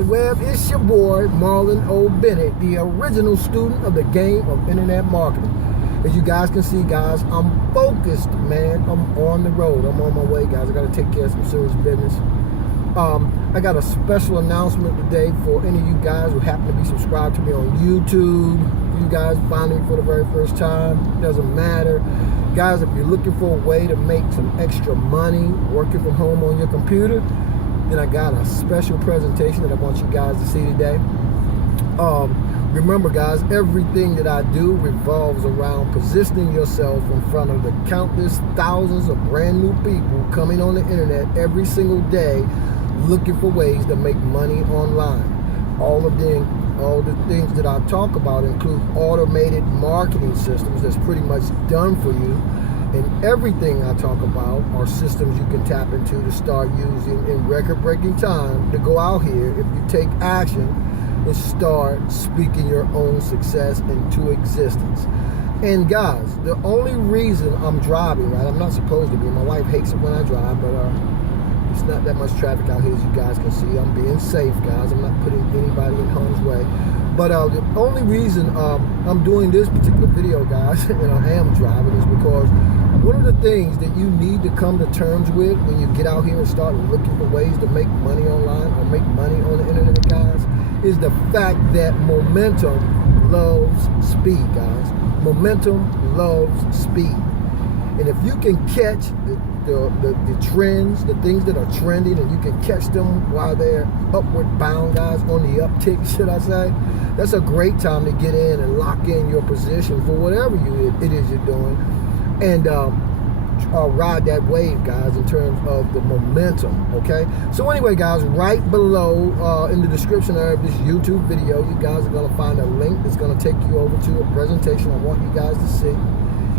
Wide Web. It's your boy, Marlon O Bennett, the original student of the game of internet marketing. As you guys can see, guys, I'm focused, man. I'm on the road. I'm on my way, guys. I got to take care of some serious business. I got a special announcement today for any of you guys who happen to be subscribed to me on YouTube. You guys finding me for the very first time, doesn't matter. Guys, if you're looking for a way to make some extra money working from home on your computer, then I got a special presentation that I want you guys to see today. Remember, guys, everything that I do revolves around positioning yourself in front of the countless thousands of brand new people coming on the internet every single day looking for ways to make money online. All the things that I talk about include automated marketing systems that's pretty much done for you. And everything I talk about are systems you can tap into to start using in record-breaking time to go out here if you take action and start speaking your own success into existence. And guys, the only reason I'm driving, right, I'm not supposed to be, my wife hates it when I drive, but it's not that much traffic out here, as you guys can see. I'm being safe, guys. I'm not putting anybody in harm's way. But the only reason I'm doing this particular video, guys, and I am driving, is because one of the things that you need to come to terms with when you get out here and start looking for ways to make money online or make money on the internet, guys, is the fact that momentum loves speed, guys. Momentum loves speed. And if you can catch the trends, the things that are trending, and you can catch them while they're upward bound, guys, on the uptick, should I say, that's a great time to get in and lock in your position for whatever it is you're doing, and ride that wave, guys, in terms of the momentum, okay? So anyway, guys, right below in the description of this YouTube video, you guys are going to find a link that's going to take you over to a presentation I want you guys to see.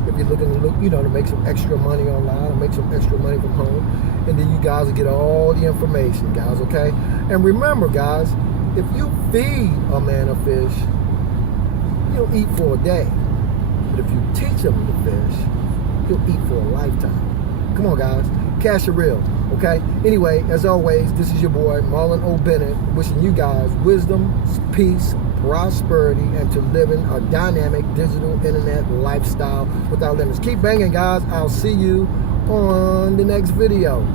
If you're looking to make some extra money online or make some extra money from home, and then you guys will get all the information, guys, okay? And remember, guys, if you feed a man a fish, he'll eat for a day. But if you teach him to fish, he'll eat for a lifetime. Come on, guys, cash your reel, okay? Anyway, as always, this is your boy, Marlon O Bennett, wishing you guys wisdom, peace, prosperity, and to living a dynamic digital internet lifestyle without limits. Keep banging, guys. I'll see you on the next video.